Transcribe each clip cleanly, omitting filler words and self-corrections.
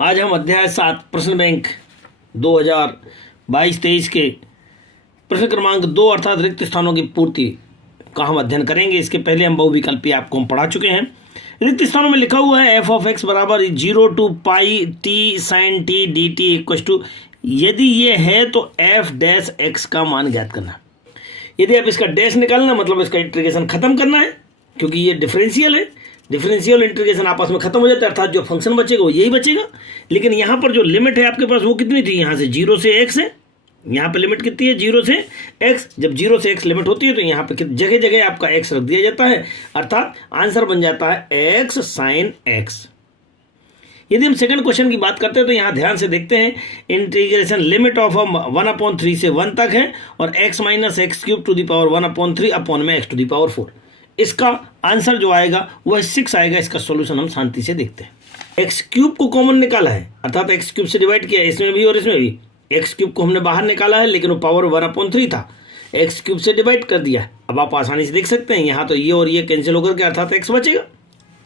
आज हम अध्याय 7 प्रश्न बैंक 2022-23 के प्रश्न क्रमांक 2 अर्थात रिक्त स्थानों की पूर्ति का हम अध्ययन करेंगे। इसके पहले हम बहुविकल्पी आपको हम पढ़ा चुके हैं। रिक्त स्थानों में लिखा हुआ है f ऑफ x बराबर 0 to pi t sine t dt equal to, यदि ये है तो f डैश x का मान ज्ञात करना। यदि आप इसका डैश निकालना मतलब इसका इंटीग्रेशन खत्म करना है, क्योंकि ये डिफरेंशियल है। डिफरेंशियल इंटीग्रेशन आपस में खत्म हो जाता है, अर्थात जो फंक्शन बचेगा वो यही बचेगा। लेकिन यहाँ पर जो लिमिट है आपके पास वो कितनी थी, यहाँ से 0 से x है। यहाँ पे लिमिट कितनी है, 0 से x। जब 0 से x लिमिट होती है तो यहाँ पे जगह जगह आपका x रख दिया जाता है, अर्थात आंसर बन जाता है x साइन x। यदि हम सेकंड क्वेश्चन की बात करते हैं तो यहाँ ध्यान से देखते हैं, इंटीग्रेशन लिमिट ऑफ 1/3 से 1 तक है और x minus x cube two the power 1/3 upon में x टू द पावर 4। इसका आंसर जो आएगा वह 6 आएगा। इसका सॉल्यूशन हम शांति से देखते हैं। एक्स क्यूब को कॉमन निकाला है, अर्थात एक्स क्यूब से डिवाइड किया है, इसमें भी और इसमें भी। एक्स क्यूब को हमने बाहर निकाला है लेकिन वो पावर 1/3 था, एक्स क्यूब से डिवाइड कर दिया है। अब आप आसानी से देख सकते हैं, यहाँ तो ये और ये कैंसिल होकर के अर्थात एक्स बचेगा।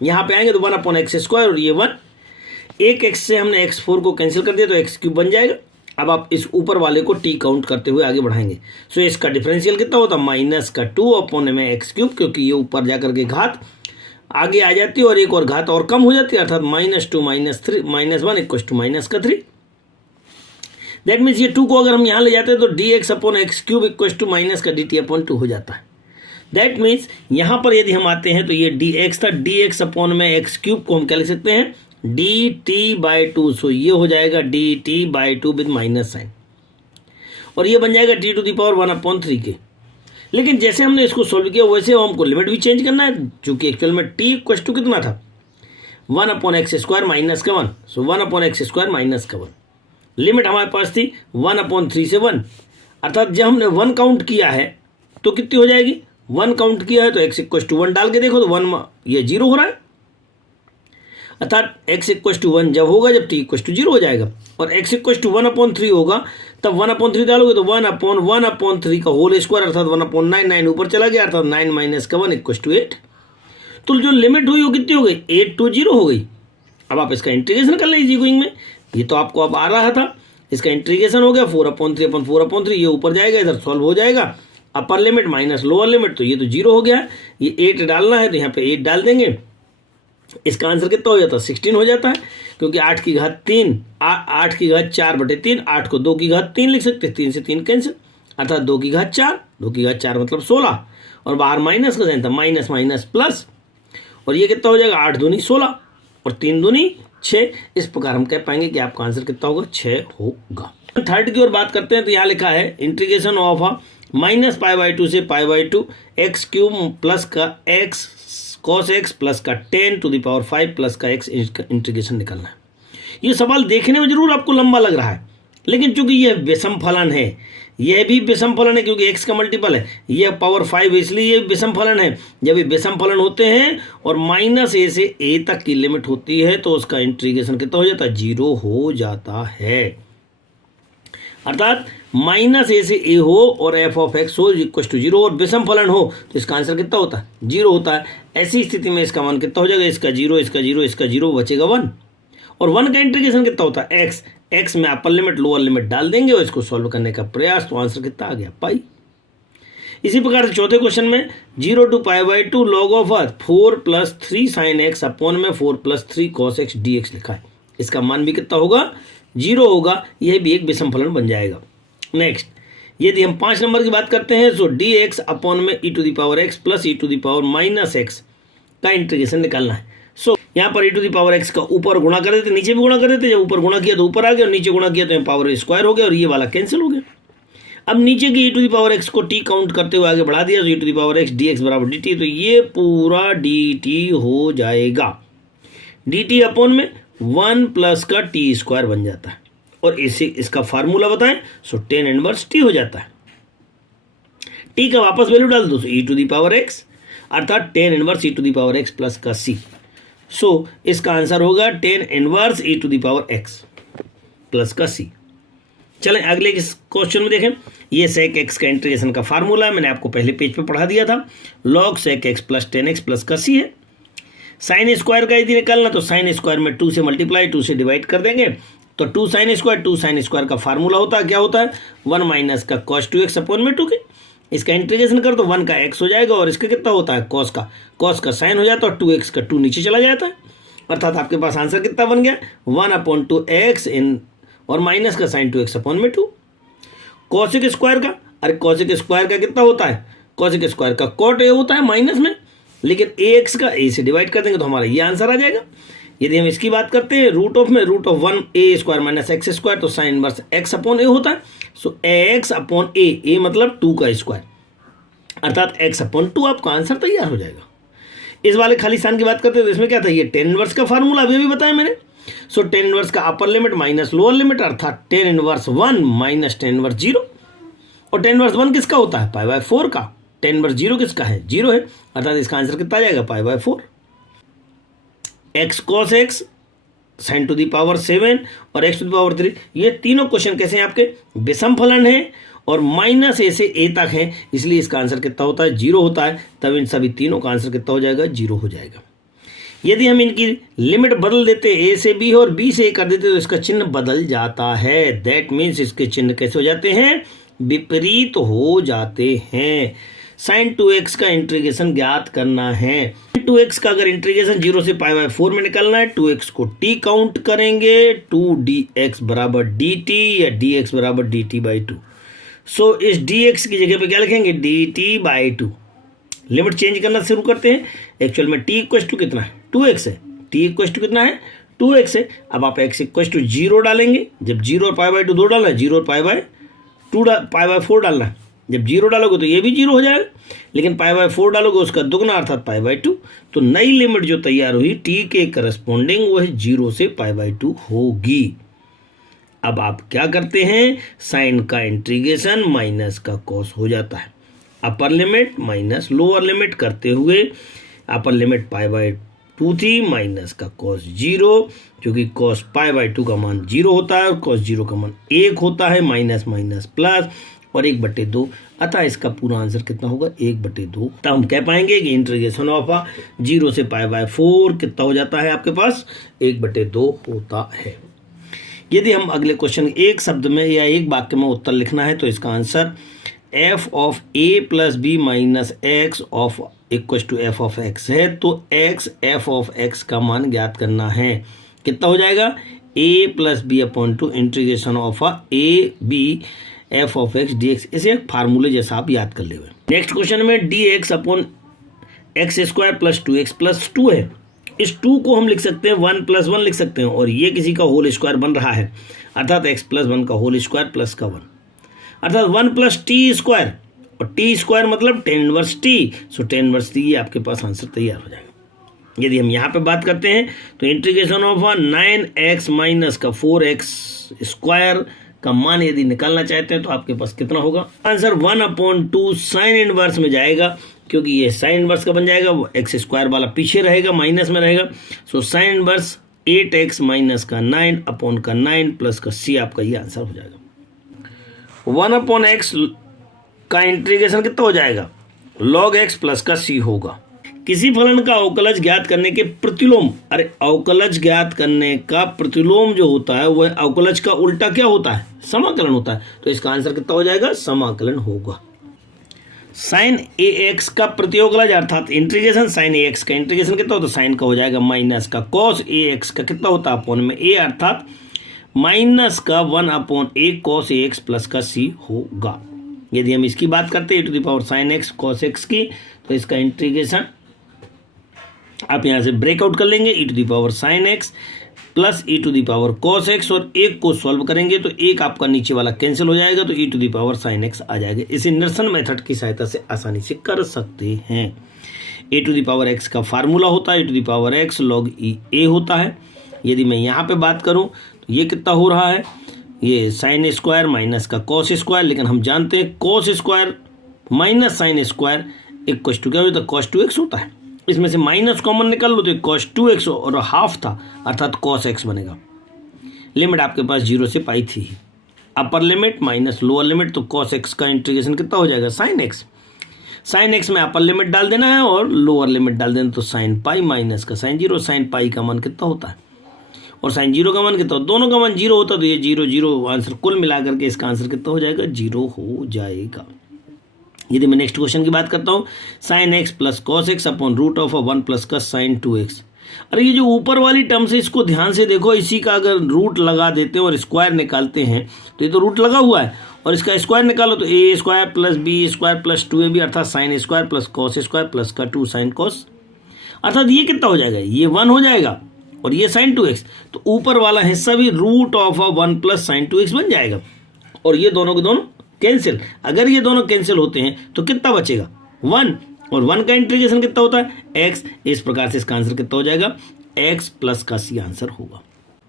यहाँ पे आएंगे तो 1/x² और ये 1। एक एक्स से हमने x4 को कैंसिल कर दिया तो एक्स क्यूब बन जाएगा। अब आप इस ऊपर वाले को t काउंट करते हुए आगे बढ़ाएंगे। सो इसका डिफरेंशियल कितना होता है, -2 अपॉन में एक्स क्यूब, क्योंकि ये ऊपर जाकर के घात आगे आ जाती है और एक और घात और कम हो जाती है, अर्थात -2 -1 इक्वल टू -3। दैट मीन्स ये 2 को अगर हम यहाँ ले जाते हैं तो dx upon x cube equal to minus का dt अपॉन 2 हो जाता है। दैट मीन्स यहाँ पर यदि हम आते हैं तो ये dx था, dx अपॉन में एक्स क्यूब को हम क्या लिख सकते हैं, dt/2। सो ये हो जाएगा dt/2 विद माइनस साइन, और ये बन जाएगा t टू द पावर 1/3 के। लेकिन जैसे हमने इसको सोल्व किया वैसे हमको लिमिट भी चेंज करना है, चूंकि एक्चुअल में t इक्वल टू कितना था, 1/x² माइनस का 1। सो 1/x² माइनस का 1। लिमिट हमारे पास थी 1/3 से 1, अर्थात जब हमने 1 काउंट किया है तो कितनी हो जाएगी, 1 काउंट किया है तो x इक्वल टू 1 डाल के देखो तो 1 ये 0 हो रहा है, अर्थात x इक्वल टू 1 जब होगा जब t इक्वल टू 0 हो जाएगा। और x इक्वल टू 1/3 होगा तब 1/3 डालोगे तो 1/1/3 का होल स्क्वायर, अर्थात 1/9। 9 ऊपर चला गया, अर्थात 9 माइनस का 1 इक्वल टू 8। तो जो लिमिट हुई वो कितनी हो गई, 8 to 0 हो गई। अब आप इसका इंटीग्रेशन कर लें इजी गोइंग में, ये तो आपको अब आ रहा था। इसका इंटीग्रेशन हो गया 4/3 ये ऊपर जाएगा, इधर सॉल्व हो जाएगा। अपर लिमिट माइनस लोअर लिमिट, तो ये तो 0 हो गया। ये 8 डालना है तो यहाँ पे 8 डाल देंगे। इसका आंसर कितना हो जाता है, 16 हो जाता है, क्योंकि 8 की घात 3 8 की घात 4/3, 8 को 2 की घात 3 लिख सकते हैं, 3 से 3 कैंसिल, अर्थात 2 की घात 4, 2 की घात 4 मतलब 16, और बाहर माइनस का साइन था, माइनस माइनस प्लस, और ये कितना हो जाएगा, 8 दूनी 16 और 3 दूनी 6। इस प्रकार हम कह पाएंगे कि आपका आंसर कितना होगा, 6 होगा। थर्ड की ओर बात करते हैं तो यहाँ लिखा है इंटीग्रेशन ऑफ -π/2 से π/2 एक्स क्यूब प्लस का x cos x प्लस का 10 टू द पावर 5 प्लस का x इंटीग्रेशन निकालना है। ये सवाल देखने में जरूर आपको लंबा लग रहा है, लेकिन चूंकि यह विषम फलन है, यह भी विषम फलन है क्योंकि x का मल्टीपल है, यह पावर 5 इसलिए ये विषम फलन है। जब ये विषम फलन होते हैं और -a से a तक की लिमिट होती है तो उसका इंटीग्रेशन कितना हो जाता है, 0 हो जाता है। अर्थात -a से a हो और f ऑफ x हो इक्वल टू 0 और विषम फलन हो तो इसका आंसर कितना होता है, 0 होता है। ऐसी स्थिति में इसका मान कितना हो जाएगा, इसका 0 इसका 0 इसका 0 बचेगा 1, और 1 का इंटीग्रेशन कितना होता है, x में अपर लिमिट लोअर लिमिट डाल देंगे और इसको सॉल्व करने का प्रयास, तो आंसर कितना आ गया, पाई। इसी प्रकार से चौथे क्वेश्चन में 0 to π/2 log of 4 + 3 sin x upon में 4 + 3 cos x dx लिखा है। इसका मान भी कितना होगा, 0 होगा। यह भी एक विषम फलन बन जाएगा। नेक्स्ट, यदि हम 5 नंबर की बात करते हैं तो dx अपॉन में e⁻x प्लस e⁻−x का इंटीग्रेशन निकालना है। सो यहाँ पर e⁻x का ऊपर गुणा कर देते, नीचे भी गुणा कर देते। जब ऊपर गुणा किया तो ऊपर आ गया और नीचे गुणा किया तो पावर स्क्वायर हो गया और ये वाला कैंसिल हो गया। अब नीचे की e⁻x को t काउंट करते हुए आगे बढ़ा दिया तो e⁻x dx बराबर dt, तो ये पूरा dt हो जाएगा। dt अपॉन में 1 प्लस का t² बन जाता है, और इसे इसका फार्मूला बताएं सो tan इनवर्स t हो जाता है। t का वापस वैल्यू डाल दो तो e⁻x, अर्थात tan इनवर्स e⁻x प्लस का c। सो इसका आंसर होगा tan इनवर्स e⁻x प्लस का c। चलें अगले क्वेश्चन में देखें। ये sec x का इंटीग्रेशन का फार्मूला मैंने आपको पहले पेज पे पढ़ा दिया था, log sec x plus tan x plus का c है। साइन स्क्वायर का यदि निकालना तो साइन स्क्वायर में 2 से मल्टीप्लाई 2 से डिवाइड कर देंगे तो 2 साइन स्क्वायर का फार्मूला होता है, क्या होता है 1 माइनस का cos 2x अपॉन में 2 के। इसका इंटीग्रेशन कर तो 1 का x हो जाएगा और इसका कितना होता है cos का साइन हो जाता है और 2x का 2 नीचे चला जाता है, अर्थात आपके पास आंसर कितना बन गया 1/2x इन और माइनस का साइन 2x अपॉन में 2। कॉसिक स्क्वायर का, अरे कॉसिक स्क्वायर का कितना होता है, कॉसिक स्क्वायर का कॉट ए होता है माइनस में, लेकिन ax का a से डिवाइड कर देंगे तो हमारा ये आंसर आ जाएगा। यदि हम इसकी बात करते हैं root of 1 a square minus x square तो sine inverse x upon a होता है। सो x अपॉन ए मतलब 2 का स्क्वायर, अर्थात x अपॉन 2 आपका आंसर तैयार हो जाएगा। इस वाले खाली साइन की बात करते हैं तो इसमें क्या था, ये टेन इनवर्स का फार्मूला अभी बताया मैंने। सो टेन इनवर्स का upper limit minus lower limit, अर्थात ten inverse 1 minus ten inverse 0। और टेन इनवर्स 1 किसका होता है π/4 का, टेन इनवर्स 0 किसका है 0 है, अर्थात इसका आंसर कितना आ जाएगा π/4। x cos x sin to the power 7 और x टू दी पावर 3, ये तीनों क्वेश्चन कैसे हैं आपके विषम फलन है और माइनस ए से ए तक है, इसलिए इसका आंसर कितना होता है 0 होता है। तब इन सभी तीनों का आंसर कितना हो जाएगा 0 हो जाएगा। यदि हम इनकी लिमिट बदल देते ए से बी और बी से ए कर देते तो इसका चिन्ह बदल जाता है। दैट मीन्स इसके चिन्ह कैसे हो जाते हैं, विपरीत हो जाते हैं। साइन 2x का इंटीग्रेशन ज्ञात करना है। 2x का अगर इंटीग्रेशन 0 से π/4 में निकालना है 2x को t काउंट करेंगे, 2dx बराबर dt या dx बराबर dt/2। सो इस dx की जगह पे क्या लिखेंगे dt/2। लिमिट चेंज करना शुरू करते हैं। एक्चुअल में t इक्वल टू कितना है 2x है, t इक्वल टू कितना है 2x है। अब आप x इक्वल टू 0 डालेंगे, जब 0 और π/2 दो डालना है, 0 और π/4 डालना है। जब 0 डालोगे तो ये भी 0 हो जाएगा, लेकिन π/4 डालोगे उसका दुगना अर्थात π/2। तो नई लिमिट जो तैयार हुई t के करस्पॉन्डिंग वो है 0 से π/2 होगी। अब आप क्या करते हैं, साइन का इंटीग्रेशन माइनस का कॉस हो जाता है। Upper limit minus lower limit करते हुए अपर लिमिट π/2 थी माइनस का कॉस 0, क्योंकि कॉस π/2 का मान 0 होता है और कॉस 0 का मान 1 होता है, माइनस माइनस प्लस और 1/2, अतः इसका पूरा आंसर कितना होगा 1/2। तब हम कह पाएंगे कि इंटीग्रेशन ऑफ 0 से π/4 कितना हो जाता है आपके पास 1/2 होता है। यदि हम अगले क्वेश्चन एक शब्द में या एक वाक्य में उत्तर लिखना है तो इसका answer f of a plus b minus x of equal to f of x है। तो x f ऑफ x का मान ज्ञात करना है। कितना हो जाएगा a plus b upon two integration of a b f of x dx, इसे एक फार्मूले जैसा आप याद कर ले। नेक्स्ट क्वेश्चन में dx upon x square plus 2x plus 2 है। इस 2 को हम लिख सकते हैं 1 + 1 लिख सकते हैं और ये किसी का होल स्क्वायर बन रहा है, अर्थात x + 1 का होल स्क्वायर प्लस का 1, अर्थात 1 + t स्क्वायर, और t स्क्वायर मतलब tan इनवर्स t। सो tan इनवर्स t ये आपके पास आंसर तैयार हो जाएगा। यदि हम यहाँ पे बात करते हैं तो इंटीग्रेशन ऑफ 9x माइनस का 4x स्क्वायर का मान यदि निकालना चाहते हैं तो आपके पास कितना होगा, आंसर 1/2 साइन इनवर्स में जाएगा, क्योंकि ये साइन इनवर्स का बन जाएगा, वो एक्स स्क्वायर वाला पीछे रहेगा, माइनस में रहेगा। So sine inverse 8x minus का 9 अपॉन का 9 प्लस का c आपका ये आंसर हो जाएगा। 1/x का इंटीग्रेशन कितना हो जाएगा log x प्लस का c होगा। किसी फलन का अवकलज ज्ञात करने के प्रतिलोम, अरे अवकलज ज्ञात करने का प्रतिलोम जो होता है वह अवकलज का उल्टा क्या होता है, समाकलन होता है। तो इसका आंसर कितना हो जाएगा, समाकलन होगा। साइन ax का प्रतियोगलज अर्थात इंटीग्रेशन साइन ax का इंटीग्रेशन कितना होता है, साइन का हो जाएगा माइनस का कॉस ax का कितना होता है अपॉन में a, अर्थात माइनस का 1/a कॉस ax प्लस का c होगा। यदि हम इसकी बात करते हैं e⁻ sin x cos x की, तो इसका इंटीग्रेशन आप यहाँ से ब्रेकआउट कर लेंगे e⁻ sin x plus e⁻ cos x, और एक को सॉल्व करेंगे तो एक आपका नीचे वाला कैंसिल हो जाएगा, तो e⁻ sin x आ जाएगा। इसे निरसन मेथड की सहायता से आसानी से कर सकते हैं। a⁻x का फार्मूला होता है e⁻x log a होता है। यदि मैं यहाँ पे बात करूँ तो ये कितना हो रहा है, ये साइन स्क्वायर माइनस का कॉस स्क्वायर, लेकिन हम जानते हैं cos square minus sine square equal to क्या होता है, cos 2x होता है। इसमें से माइनस कॉमन निकाल लो तो cos 2x और हाफ था, अर्थात cos x बनेगा। लिमिट आपके पास 0 से पाई थी, अपर लिमिट माइनस लोअर लिमिट, तो cos x का इंटीग्रेशन कितना हो जाएगा sin x। साइन एक्स में अपर लिमिट डाल देना है और लोअर लिमिट डाल देना, तो साइन पाई माइनस का साइन जीरो, साइन पाई का मान कितना होता है और साइन जीरो का मान कितना, दोनों का मान जीरो होता, तो ये जीरो जीरो आंसर कुल मिलाकर के इसका आंसर कितना हो जाएगा, जीरो हो जाएगा। यदि मैं नेक्स्ट क्वेश्चन की बात करता हूँ, sine x plus cos x upon root of 1 plus का साइन 2x। अरे ये जो ऊपर वाली टर्म से इसको ध्यान से देखो, इसी का अगर रूट लगा देते हैं और स्क्वायर निकालते हैं तो ये तो रूट लगा हुआ है और इसका स्क्वायर निकालो तो A square plus B square plus 2ab अर्थात sine square plus cos square plus का 2 साइन कॉस, अर्थात ये कितना हो जाएगा, ये 1 हो जाएगा और ये साइन 2x, तो ऊपर वाला हिस्सा भी root of 1 plus sign 2x बन जाएगा और ये दोनों के दोनों कैंसिल। अगर ये दोनों कैंसिल होते हैं तो कितना बचेगा, 1, और 1 का इंटीग्रेशन कितना होता है, x। इस प्रकार से इसका आंसर कितना हो जाएगा, x प्लस का सी आंसर होगा।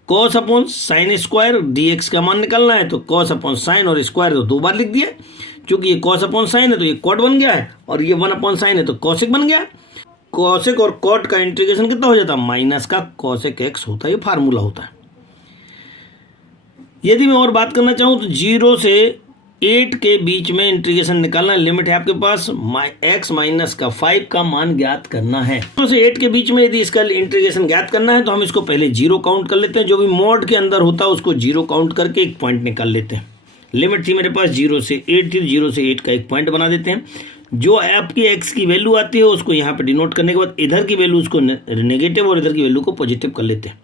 Cos upon sine square dx का मान निकालना है, तो कॉस अपॉन साइन और स्क्वायर तो 2 बार लिख दिया, क्योंकि ये कॉस अपॉन साइन है तो ये कॉट बन गया है और ये 1 अपॉन साइन है तो कॉसिक बन गया है। कॉसिक और कॉट का इंटीग्रेशन कितना हो जाता है, माइनस का कॉसिक x होता है, ये फार्मूला होता है। यदि मैं और बात करना चाहूँ तो 0 से 8 के बीच में इंटीग्रेशन निकालना, लिमिट है आपके पास x माइनस का 5 का मान ज्ञात करना है। 0 से 8 के बीच में यदि इसका इंटीग्रेशन ज्ञात करना है तो हम इसको पहले 0 काउंट कर लेते हैं, जो भी मोड के अंदर होता है उसको 0 काउंट करके एक पॉइंट निकाल लेते हैं। लिमिट थी मेरे पास 0 से 8 थी, 0 से 8 का एक पॉइंट बना देते हैं। जो आपकी x की वैल्यू आती है उसको यहाँ पे डिनोट करने के बाद इधर की वैल्यू उसको नेगेटिव और इधर की वैल्यू को पॉजिटिव कर लेते हैं,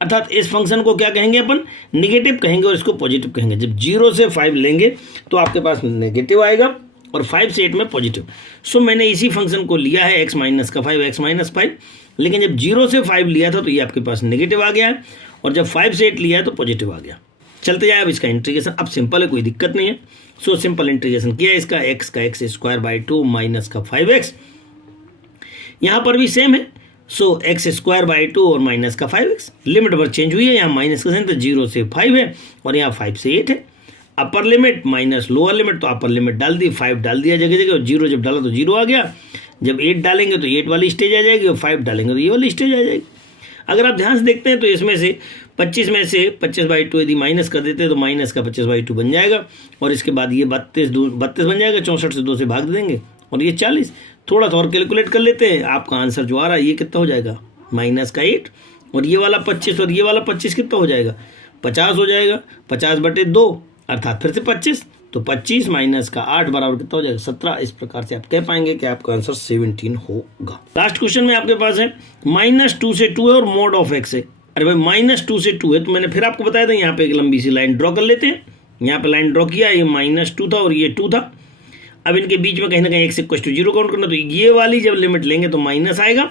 अर्थात इस फंक्शन को क्या कहेंगे अपन, नेगेटिव कहेंगे और इसको पॉजिटिव कहेंगे। जब 0 से 5 लेंगे तो आपके पास नेगेटिव आएगा और 5 से 8 में पॉजिटिव। सो मैंने इसी फंक्शन को लिया है x माइनस का 5, x माइनस 5, लेकिन जब 0 से 5 लिया था तो ये आपके पास नेगेटिव आ गया है और जब 5 से 8 लिया है तो पॉजिटिव आ गया। चलते जाए अब इसका इंटीग्रेशन, अब सिंपल है, कोई दिक्कत नहीं है। सो सिंपल इंटीग्रेशन किया इसका, x का x स्क्वायर बाई 2 माइनस का 5x, यहाँ पर भी सेम है। सो एक्स स्क्वायर बाई 2 और माइनस का 5x, लिमिट पर चेंज हुई है, यहाँ माइनस का साइन तो 0 से 5 है और यहाँ 5 से 8 है। Upper limit minus lower limit, तो अपर लिमिट डाल दी, 5 डाल दिया जगह जगह और 0 जब डाला तो 0 आ गया। जब 8 डालेंगे तो 8 वाली स्टेज आ जाएगी और 5 डालेंगे तो ये वाली स्टेज आ जाएगी। अगर आप ध्यान से देखते हैं तो इसमें से 25 में से 25/2 यदि माइनस कर देते हैं तो माइनस का 25/2 बन जाएगा और इसके बाद ये 32 बन जाएगा, 64 से 2 से भाग देंगे और ये 40। थोड़ा सा और कैलकुलेट कर लेते हैं, आपका आंसर जो आ रहा है ये कितना हो जाएगा, माइनस का 8 और ये वाला 25 और ये वाला 25 कितना हो जाएगा, 50 हो जाएगा। 50/2 अर्थात फिर से 25, तो 25 माइनस का 8 बराबर कितना हो जाएगा, 17। इस प्रकार से आप कह पाएंगे कि आपका आंसर 17 होगा। लास्ट क्वेश्चन में आपके पास है -2 से 2 है और मोड ऑफ x है। अरे भाई -2 से 2 है तो मैंने फिर आपको बताया था, यहाँ पे एक लंबी सी लाइन ड्रॉ कर लेते हैं। यहाँ पे लाइन ड्रॉ किया, ये -2 था और ये 2 था। अब इनके बीच में कहीं ना कहीं x = 0 काउंट करना, तो ये वाली जब लिमिट लेंगे तो माइनस आएगा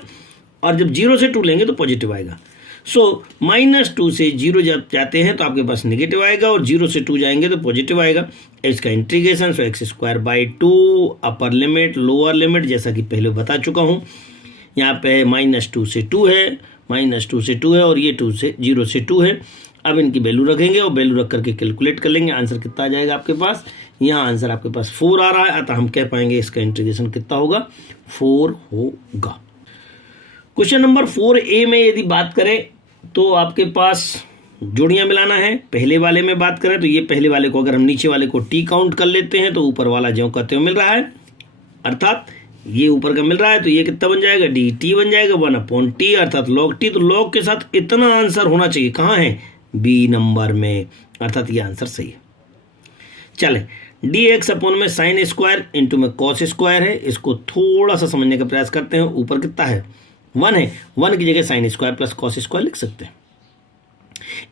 और जब 0 से 2 लेंगे तो पॉजिटिव आएगा। सो -2 से 0 जब जाते हैं तो आपके पास नेगेटिव आएगा और 0 से 2 जाएंगे तो पॉजिटिव आएगा। इसका integration so x² 2 upper limit lower limit, जैसा कि पहले बता चुका हूँ। यहाँ पे -2 से 2 है, -2 से 2 है और ये 0 से 2 है। अब इनकी वैल्यू रखेंगे और वैल्यू रख करके कैलकुलेट कर लेंगे, आंसर कितना आ जाएगा आपके पास। यहाँ आंसर आपके पास 4 आ रहा है, अतः हम कह पाएंगे इसका इंटीग्रेशन कितना होगा, 4 होगा। क्वेश्चन नंबर 4A में यदि बात करें तो आपके पास जोड़ियां मिलाना है। पहले वाले में बात करें तो ये पहले वाले को अगर हम नीचे वाले को t काउंट कर लेते हैं तो ऊपर वाला ज्यों का त्यों मिल रहा है, अर्थात ये ऊपर का मिल रहा है तो ये कितना बन जाएगा, dt बन जाएगा 1/t अर्थात log t। तो log के साथ इतना आंसर होना चाहिए, कहाँ है, b नंबर में, अर्थात ये आंसर सही है। चले dx में साइन स्क्वायर इंटू में कॉस स्क्वायर है, इसको थोड़ा सा समझने का प्रयास करते हैं। ऊपर कितना है, 1 है, 1 की जगह sign square plus cos square लिख सकते हैं।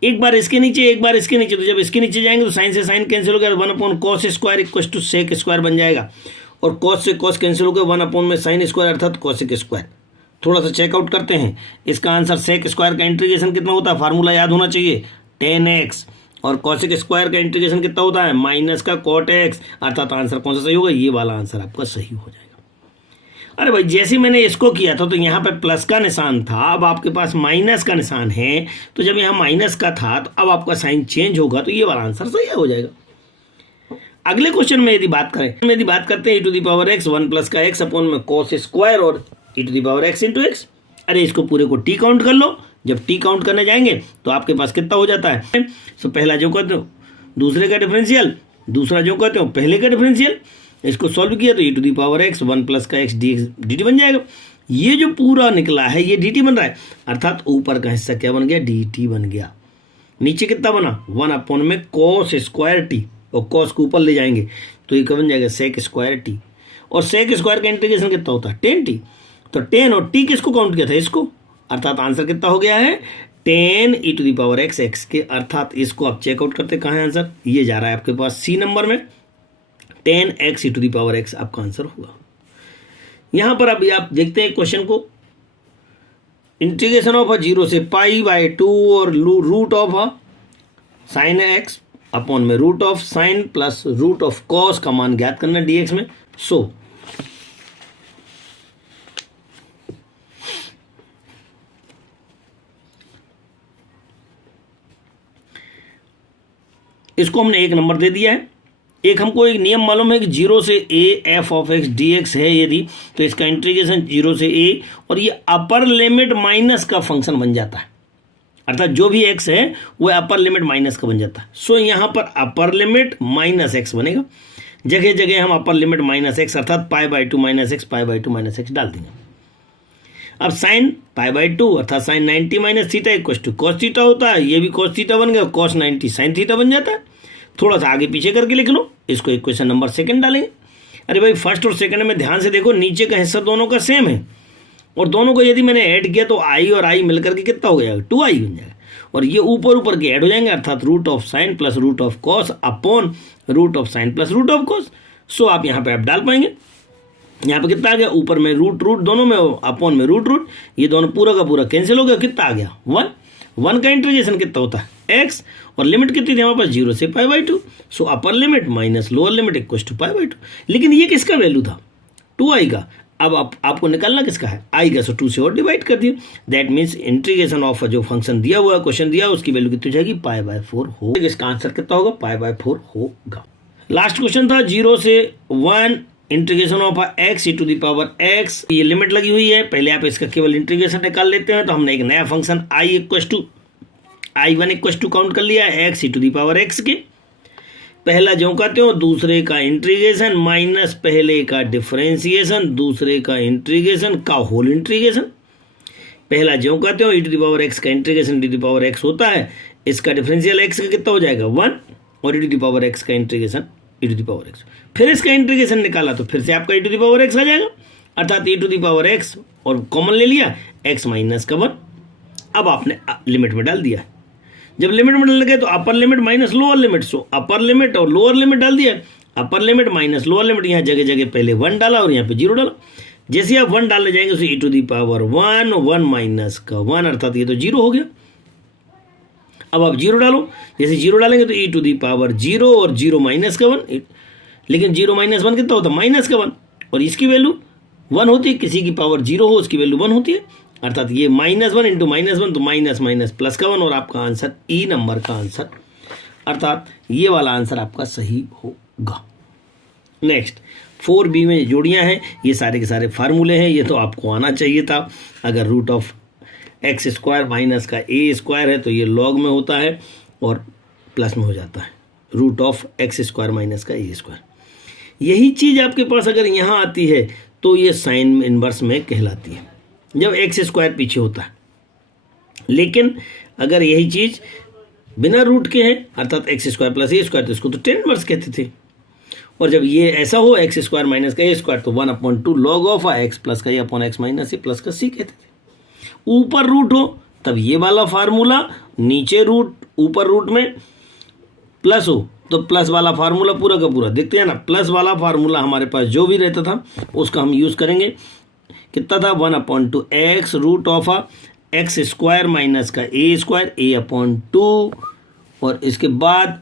एक बार इसके नीचे एक बार इसके नीचे, तो जब इसके नीचे जाएंगे तो साइन से साइन कैंसिल हो गया, 1/cos square equal to sec square बन जाएगा और कॉस से कॉस कैंसिल हो गया, 1 में साइन स्क्वायर अर्थात कॉसिक स्क्वायर। थोड़ा सा चेकआउट करते हैं, इसका आंसर सेक स्क्वायर का इंटीग्रेशन कितना होता है, फार्मूला याद होना चाहिए, tan x, और कॉसिक स्क्वायर का इंटीग्रेशन कितना होता है, माइनस का cot x, अर्थात आंसर कौन सा सही होगा, ये वाला आंसर आपका सही हो जाएगा। अरे भाई जैसे मैंने इसको किया था तो यहाँ पे प्लस का निशान था, अब आपके पास माइनस का निशान है, तो जब यहाँ माइनस का था तो अब आपका साइन चेंज होगा तो ये वाला आंसर सही हो जाएगा। अगले क्वेश्चन में यदि बात करते हैं e⁻x 1 प्लस का x अपॉन में cos स्क्वायर और e⁻x इंटू x। अरे इसको पूरे को t काउंट कर लो, जब t काउंट करने जाएंगे तो आपके पास कितना हो जाता है, तो पहला जो कहते हो दूसरे का डिफरेंशियल, दूसरा जो कहते हो पहले का डिफरेंशियल, इसको सॉल्व किया तो e to the power x 1 plus का एक्स डी टी बन जाएगा। ये जो पूरा निकला है ये डी टी बन रहा है, अर्थात ऊपर का हिस्सा क्या बन गया, डी टी बन गया। नीचे कितना बना, 1 में कॉस स्क्वायर टी, और कॉस को ऊपर ले जाएंगे तो ये क्या बन जाएगा, सेक स्क्वायर टी। और सेक स्क्वायर का इंटीग्रेशन कितना होता है, 10t। तो 10 और t किसको काउंट किया था, इसको, अर्थात आंसर कितना हो गया है 10 e to the power x x के। अर्थात इसको आप चेकआउट करते कहाँ है आंसर, ये जा रहा है आपके पास सी नंबर में, 10x e to the power x आपका आंसर होगा। यहां पर अभी आप देखते हैं क्वेश्चन को, इंटीग्रेशन ऑफ 0 से π/2 और root of sine X upon में root of sine plus root of cos का मान ज्ञात करना dx में। सो इसको हमने 1 नंबर दे दिया है। एक हमको एक नियम मालूम है कि 0 से a f of x dx है यदि, तो इसका इंटीग्रेशन 0 से a, और ये अपर लिमिट माइनस का फंक्शन बन जाता है, अर्थात जो भी x है वो अपर लिमिट माइनस का बन जाता है। सो यहाँ पर अपर लिमिट माइनस एक्स बनेगा, जगह जगह हम अपर लिमिट माइनस एक्स अर्थात π/2 माइनस एक्स π/2 माइनस एक्स डाल देंगे। अब साइन π/2 अर्थात sine 90 minus theta equal to cos theta होता है, ये भी कॉस थीटा बन गया, कॉस 90 साइन थीटा बन जाता है। थोड़ा सा आगे पीछे करके लिख लो, इसको इक्वेशन नंबर 2 डालेंगे। अरे भाई फर्स्ट और सेकंड में ध्यान से देखो, नीचे का हिस्सा दोनों का सेम है, और दोनों को यदि मैंने ऐड किया तो आई और आई मिलकर के कितना हो गया, 2i बन जाएगा, और ये ऊपर ऊपर के ऐड हो जाएंगे, अर्थात root of sine plus root of cos upon root of sine plus root of cos. So आप यहाँ पे आप डाल पाएंगे, यहाँ पे कितना आ गया, ऊपर में रूट रूट दोनों में, अपॉन में रूट रूट, ये दोनों पूरा का पूरा कैंसिल हो गया, कितना आ गया 1 का इंटीग्रेशन कितना होता है x, और लिमिट कितनी थी हमारे पास 0 से π/2। So upper limit minus lower limit equal to π/2। लेकिन ये किसका वैल्यू था, 2i का। अब आपको निकालना किसका है, i का। सो 2 से और डिवाइड कर दिए, दैट मीन्स इंटीग्रेशन ऑफ जो फंक्शन दिया हुआ है, क्वेश्चन दिया उसकी वैल्यू कितनी हो जाएगी, π/4 हो। इसका आंसर कितना होगा, π/4 होगा। लास्ट क्वेश्चन था 0 से 1 integration of x e to the power x, ये लिमिट लगी हुई है, पहले आप इसका केवल इंटीग्रेशन निकाल लेते हैं। तो हमने एक नया function i1 equal to count कर लिया है x e to the power x के, पहला जो कहते हो दूसरे का इंटीग्रेशन माइनस पहले का डिफरेंशिएशन, दूसरे का इंटीग्रेशन का होल इंटीग्रेशन। पहला जो कहते हो e to the power x का integration e to the power x होता है, इसका डिफरेंशियल x का कितना हो जाएगा 1, और e to the power x का integration e to the power x। फिर इसका इंटीग्रेशन निकाला तो फिर से आपका e to the power x आ जाएगा, अर्थात e to the power x, और कॉमन ले लिया x माइनस का 1। अब आपने लिमिट में डाल दिया, जब लिमिट में डाल गए तो upper limit minus lower limit, so upper limit और लोअर लिमिट डाल दिया, upper limit minus lower limit, यहाँ जगह जगह पहले 1 डाला और यहाँ पे 0 डाला। जैसे आप 1 डालने जाएंगे तो e to the power 1 minus का 1, अर्थात ये तो 0 हो गया। अब आप 0 डालो, जैसे 0 डालेंगे तो e टू दी पावर 0 और 0 माइनस का 1, लेकिन 0 माइनस 1 कितना होता है, माइनस का 1, और इसकी वैल्यू 1 होती है, किसी की पावर 0 हो उसकी वैल्यू 1 होती है, अर्थात ये -1 इंटू -1 तो माइनस माइनस प्लस का 1, और आपका आंसर ई नंबर का आंसर, अर्थात ये वाला आंसर आपका सही होगा। नेक्स्ट 4b में जोड़ियां हैं, ये सारे के सारे फार्मूले हैं, ये तो आपको आना चाहिए था। अगर root of x square minus का ए स्क्वायर है तो ये लॉग में होता है और प्लस में हो जाता है, root of x square minus का ए स्क्वायर। यही चीज़ आपके पास अगर यहाँ आती है तो ये साइन इनवर्स में कहलाती है, जब एक्स स्क्वायर पीछे होता है। लेकिन अगर यही चीज़ बिना रूट के है, अर्थात एक्स स्क्वायर प्लस ए स्क्वायर, तो इसको तो टेन इनवर्स कहते थे। और जब ये ऐसा हो एक्स स्क्वायर माइनस का ए स्क्वायर, तो 1/2 लॉग ऑफ एक्स प्लस का ए अपॉन एक्स माइनस ए प्लस का सी कहते थे। ऊपर रूट हो तब ये वाला फार्मूला, नीचे रूट ऊपर रूट में प्लस हो तो प्लस वाला फार्मूला पूरा का पूरा, देखते हैं ना, प्लस वाला फार्मूला हमारे पास जो भी रहता था उसका हम यूज़ करेंगे। कितना था 1/2 X root of x square minus का ए स्क्वायर a/2, और इसके बाद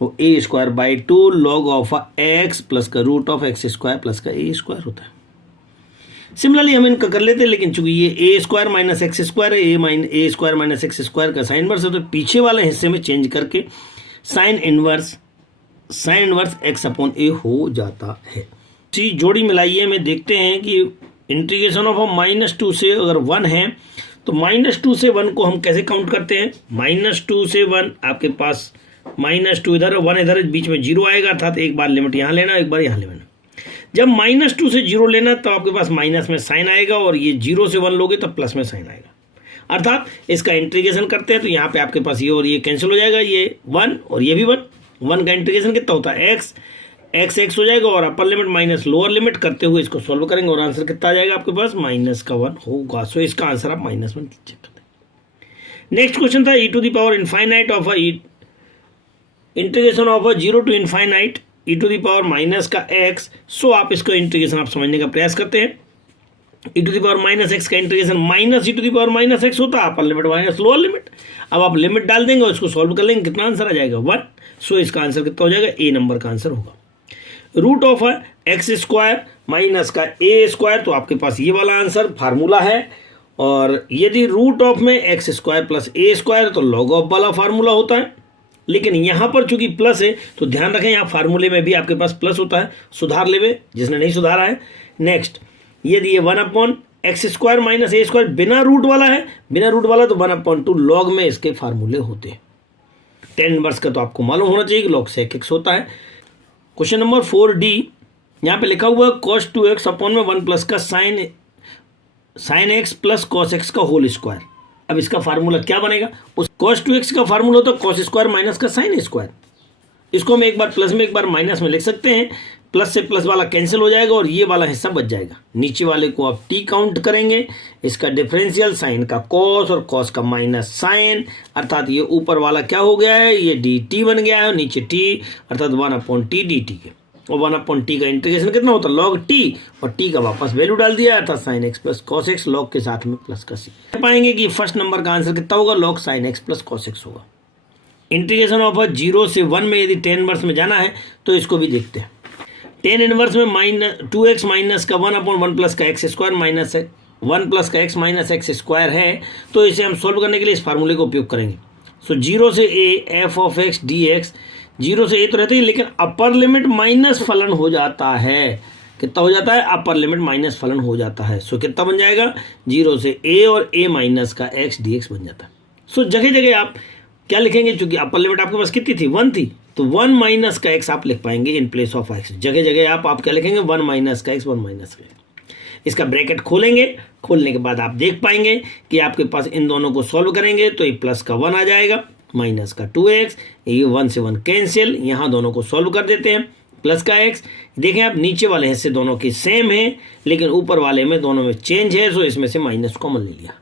वो A square by 2 log of X plus का root of x square plus का ए स्क्वायर होता है। सिमिलरली हम इनका कर लेते हैं, लेकिन चूंकि ये ए स्क्वायर माइनस एक्स स्क्वायर है, ए स्क्वायर माइनस एक्स स्क्वायर का साइन इनवर्स है, तो पीछे वाले हिस्से में चेंज करके साइन इनवर्स एक्स अपॉन ए हो जाता है। सी जोड़ी मिलाइए में देखते हैं कि इंटीग्रेशन ऑफ -2 से अगर 1 है तो -2 से 1 को हम कैसे काउंट करते हैं। -2 से 1 आपके पास -2 इधर है, 1 इधर है, बीच में 0 आएगा, अर्थात एक बार लिमिट यहाँ लेना एक बार यहाँ लेना। जब -2 से 0 लेना तो आपके पास माइनस में साइन आएगा, और ये 0 से 1 लोगे तब प्लस में साइन आएगा। अर्थात इसका इंटीग्रेशन करते हैं तो यहाँ पे आपके पास ये और ये कैंसिल हो जाएगा, ये 1 और ये भी 1 का इंटीग्रेशन कितना होता है x हो जाएगा, और अपर लिमिट माइनस लोअर लिमिट करते हुए इसको सॉल्व करेंगे और आंसर कितना आ जाएगा आपके पास -1 होगा। सो इसका आंसर आप -1 चेक कर दें। नेक्स्ट क्वेश्चन था e to the power infinite of integration of 0 to infinite e to the power minus का x। सो आप इसको इंटीग्रेशन आप समझने का प्रयास करते हैं। e to the power -x का integration minus e to the power -x होता है, upper limit minus lower limit. अब आप लिमिट डाल देंगे और इसको सॉल्व कर लेंगे, कितना आंसर आ जाएगा 1। सो इसका आंसर कितना हो जाएगा, ए नंबर का आंसर होगा। रूट ऑफ x² माइनस का a², तो आपके पास ये वाला आंसर फार्मूला है। और यदि रूट ऑफ में x² प्लस a² तो लॉग ऑफ वाला फार्मूला होता है, लेकिन यहाँ पर चूंकि प्लस है तो ध्यान रखें यहाँ फार्मूले में भी आपके पास प्लस होता है, सुधार लेवे जिसने नहीं सुधारा है। नेक्स्ट, यदि ये 1/x² माइनस a² बिना रूट वाला है, बिना रूट वाला तो 1/2 लॉग में इसके फार्मूले होते हैं। tan इनवर्स का तो आपको मालूम होना चाहिए कि लॉग से x होता है। क्वेश्चन नंबर 4D, यहाँ पे लिखा हुआ है cos 2x अपॉन में 1 प्लस का sine x plus cos x का होल स्क्वायर। अब इसका फार्मूला क्या बनेगा, उस cos 2x का फार्मूला होता है cos स्क्वायर माइनस का साइन स्क्वायर। इसको हम एक बार प्लस में एक बार माइनस में लिख सकते हैं, प्लस से प्लस वाला कैंसिल हो जाएगा और ये वाला हिस्सा बच जाएगा। नीचे वाले को आप t काउंट करेंगे, इसका डिफरेंशियल साइन का cos और cos का माइनस साइन, अर्थात ये ऊपर वाला क्या हो गया है, ये dt बन गया है, नीचे t अर्थात 1/t dt के, और 1/t का इंटीग्रेशन कितना होता है log t, और t का वापस वैल्यू डाल दिया अर्थात sin x plus cos x log के साथ में प्लस का c। पाएंगे कि फर्स्ट नंबर का आंसर कितना होगा, log sin x plus cos x होगा। इंटीग्रेशन ऑफ 0 से 1 में यदि tan इनवर्स में जाना है तो इसको भी देखते हैं। tan इनवर्स में 2x माइनस का 1/1 प्लस का x² माइनस 1 प्लस का x माइनस x² है, तो इसे हम सोल्व करने के लिए इस फार्मूले का उपयोग करेंगे। सो 0 से a f of x dx, 0 से a तो रहता ही, लेकिन अपर लिमिट माइनस फलन हो जाता है। कितना हो जाता है, अपर लिमिट माइनस फलन हो जाता है। सो कितना बन जाएगा, 0 से a और a माइनस का x dx बन जाता है। सो जगह जगह आप क्या लिखेंगे, चूंकि अपर लिमिट आपके पास कितनी थी 1 थी, तो 1 माइनस का x आप लिख पाएंगे इन प्लेस ऑफ x। जगह जगह आप क्या लिखेंगे, 1 माइनस का x 1 माइनस का x। इसका ब्रैकेट खोलेंगे, खोलने के बाद आप देख पाएंगे कि आपके पास इन दोनों को सॉल्व करेंगे तो ये प्लस का 1 आ जाएगा, माइनस का 2x, ये 1 से 1 कैंसिल, यहाँ दोनों को सॉल्व कर देते हैं, प्लस का x। देखें आप नीचे वाले हिस्से दोनों की सेम है, लेकिन ऊपर वाले में दोनों में चेंज है, सो इसमें से माइनस कॉमन ले लिया।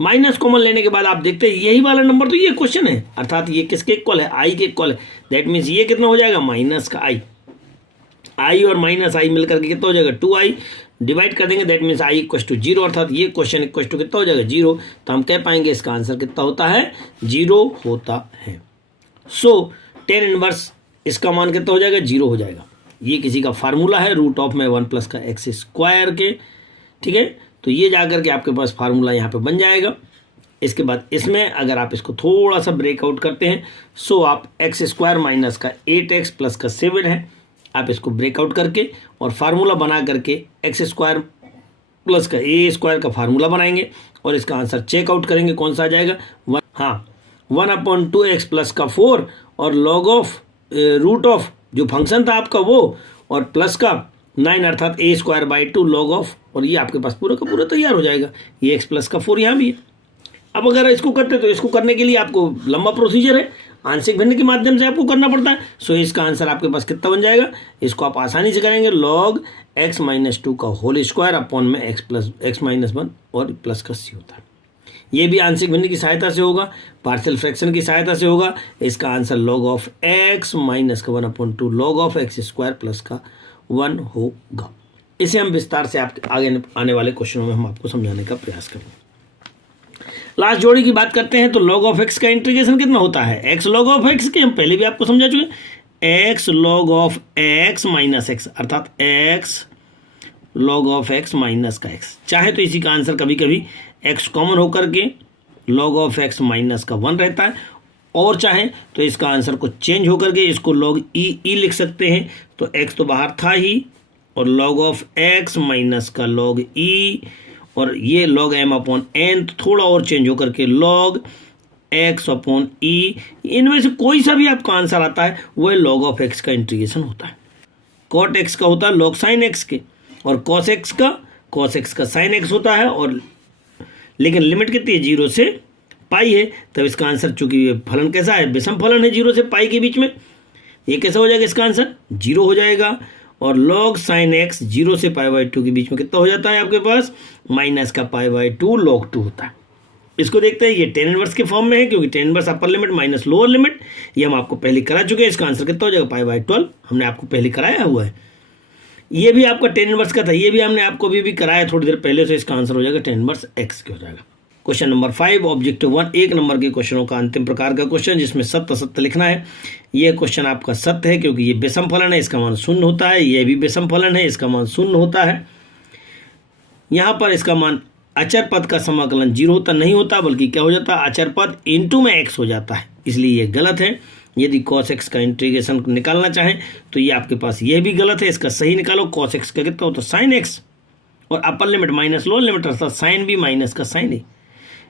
माइनस कॉमन लेने के बाद आप देखते हैं यही वाला नंबर तो ये क्वेश्चन है, अर्थात ये किसके इक्वल है, i के इक्वल है। दैट मीन्स ये कितना हो जाएगा, माइनस का i और माइनस i मिलकर के कितना हो जाएगा 2i, डिवाइड कर देंगे, that means i equal to 0, अर्थात ये क्वेश्चन इक्वल टू कितना हो जाएगा 0। तो हम कह पाएंगे इसका आंसर कितना होता है, 0 होता है। सो tan इनवर्स इसका मान कितना हो जाएगा, 0 हो जाएगा। ये किसी का फार्मूला है रूट ऑफ में 1 प्लस का x² के, ठीक है। तो ये जाकर के आपके पास फार्मूला यहाँ पे बन जाएगा। इसके बाद इसमें अगर आप इसको थोड़ा सा ब्रेकआउट करते हैं, सो आप x² माइनस का 8x प्लस का 7 है, आप इसको ब्रेकआउट करके और फार्मूला बना करके x² प्लस का a² का फार्मूला बनाएंगे और इसका आंसर चेकआउट करेंगे, कौन सा आ जाएगा, 1/2x प्लस का 4 और लॉग ऑफ रूट ऑफ जो फंक्शन था आपका वो, और प्लस का 9 अर्थात a²/2 लॉग ऑफ, और ये आपके पास पूरा का पूरा तैयार हो जाएगा। ये x प्लस का 4 यहाँ भी है। अब अगर इसको करते तो इसको करने के लिए आपको लंबा प्रोसीजर है, आंशिक भिन्न के माध्यम से आपको करना पड़ता है। सो इसका आंसर आपके पास कितना बन जाएगा, इसको आप आसानी से करेंगे, log x-2 का होल स्क्वायर अपॉन में x-1 और प्लस का c होता है। ये भी आंशिक भिन्न की सहायता से होगा, पार्शियल फ्रैक्शन की सहायता से होगा। इसका answer log of x minus का 1/2 log ऑफ x² प्लस का 1 होगा। इसे हम विस्तार से आपके आगे आने वाले क्वेश्चनों में हम आपको समझाने का प्रयास करेंगे। लास्ट जोड़ी की बात करते हैं तो log ऑफ x का इंटीग्रेशन कितना होता है, x log ऑफ x के हम पहले भी आपको समझा चुके हैं, x log of x minus x अर्थात x log of x minus का x। चाहे तो इसी का आंसर कभी कभी x कॉमन होकर के log ऑफ x माइनस का 1 रहता है, और चाहे तो इसका आंसर को चेंज होकर के इसको log e लिख सकते हैं। तो x तो बाहर था ही, और log ऑफ x माइनस का log e, और ये log m अपॉन n, तो थोड़ा और चेंज होकर के log x अपॉन e। इनमें से कोई सा भी आपका आंसर आता है वह log ऑफ x का इंटीग्रेशन होता है। कॉट एक्स का होता है लॉग साइन एक्स के, और कॉस एक्स का साइन एक्स होता है, और लेकिन लिमिट कितनी है, 0 से पाई है। तब इसका आंसर, चूंकि ये फलन कैसा है, विषम फलन है 0 से पाई के बीच में, ये कैसा हो जाएगा, इसका आंसर 0 हो जाएगा। और लॉग साइन एक्स 0 से π/2 के बीच में कितना हो जाता है आपके पास, माइनस का π/2 log 2 होता है। इसको देखते हैं, ये टेन इनवर्स के फॉर्म में है, क्योंकि टेन इनवर्स अपर लिमिट माइनस लोअर लिमिट, ये हम आपको पहले करा चुके हैं। इसका आंसर कितना हो जाएगा, π/12, हमने आपको पहले कराया हुआ है। ये भी आपका टेन इनवर्स का था, ये भी हमने आपको अभी भी कराया थोड़ी देर पहले से। इसका आंसर हो जाएगा टेन इनवर्स एक्स के हो जाएगा। क्वेश्चन नंबर 5 ऑब्जेक्टिव 1, 1 नंबर के क्वेश्चनों का अंतिम प्रकार का क्वेश्चन, जिसमें सत्य असत्य लिखना है। यह क्वेश्चन आपका सत्य है, क्योंकि ये विषम फलन है, इसका मान 0 होता है। यह भी विषम फलन है, इसका मान 0 होता है। यहाँ पर इसका मान अचर पद का समाकलन 0 होता नहीं होता, बल्कि क्या हो जाता है, अचर पद इंटू में x हो जाता है, इसलिए ये गलत है। यदि cos x का इंटीग्रेशन निकालना चाहें तो ये आपके पास ये भी गलत है। इसका सही निकालो, cos x का कितना होता है, sin x, और अपर लिमिट माइनस लोअर लिमिट अर्थात साइन भी माइनस का साइन है,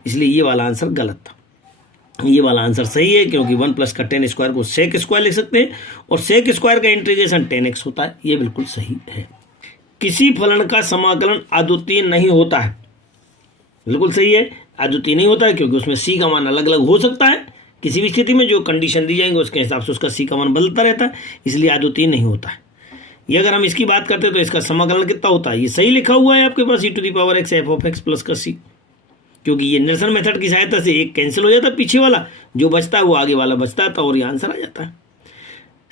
इसलिए ये वाला आंसर गलत था। ये वाला आंसर सही है, क्योंकि 1 प्लस का टेन स्क्वायर को सेक स्क्वायर लिख सकते हैं, और सेक स्क्वायर का इंटीग्रेशन 10x होता है, ये बिल्कुल सही है। किसी फलन का समाकलन अद्वितीय नहीं होता है, बिल्कुल सही है, अद्वितीय नहीं होता है, क्योंकि उसमें c का मान अलग अलग हो सकता है। किसी भी स्थिति में जो कंडीशन दी जाएंगे उसके हिसाब से उसका c का मान बदलता रहता है, इसलिए अद्वितीय नहीं होता है। ये अगर हम इसकी बात करते हैं तो इसका समाकलन कितना होता है, ये सही लिखा हुआ है आपके पास, e⁻x f(x) प्लस का c, क्योंकि ये निरसन मेथड की सहायता से एक कैंसिल हो जाता है, पीछे वाला जो बचता है वो आगे वाला बचता है, तो और ये आंसर आ जाता है।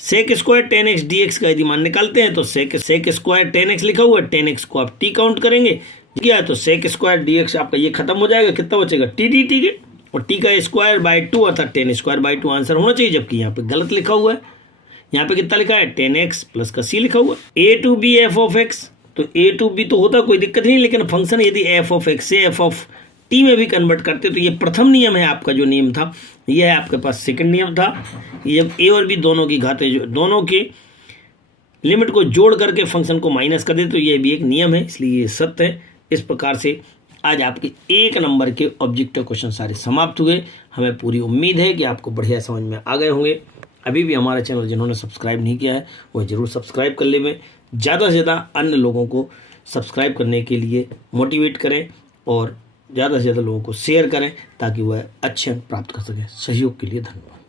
सेक स्क्वायर 10x dx का यदि मान निकालते हैं तो सेक स्क्वायर 10x लिखा हुआ है, 10x को आप t काउंट करेंगे, किया तो सेक स्क्वायर dx आपका ये खत्म हो जाएगा, कितना बचेगा t dt के, और t का स्क्वायर बाय 2 अर्थात 10 स्क्वायर बाय 2 आंसर होना चाहिए, जबकि यहाँ पे गलत लिखा हुआ है। यहाँ पे कितना लिखा है, 10x प्लस का c लिखा हुआ है। a to b f(x), तो a to b तो होता कोई दिक्कत नहीं, लेकिन फंक्शन यदि f(x) से f(t) में भी कन्वर्ट करते तो ये प्रथम नियम है आपका, जो नियम था ये है आपके पास सेकंड नियम था। ये जब a और b दोनों की घातें दोनों के लिमिट को जोड़ करके फंक्शन को माइनस कर दे तो ये भी एक नियम है, इसलिए ये सत्य है। इस प्रकार से आज आपके 1 नंबर के ऑब्जेक्टिव क्वेश्चन सारे समाप्त हुए। हमें पूरी उम्मीद है कि आपको बढ़िया समझ में आ गए होंगे। अभी भी हमारा चैनल जिन्होंने सब्सक्राइब नहीं किया है वो ज़रूर सब्सक्राइब कर ले, में ज़्यादा से ज़्यादा अन्य लोगों को सब्सक्राइब करने के लिए मोटिवेट करें, और ज़्यादा से ज़्यादा लोगों को शेयर करें ताकि वह अच्छे अंक प्राप्त कर सकें। सहयोग के लिए धन्यवाद।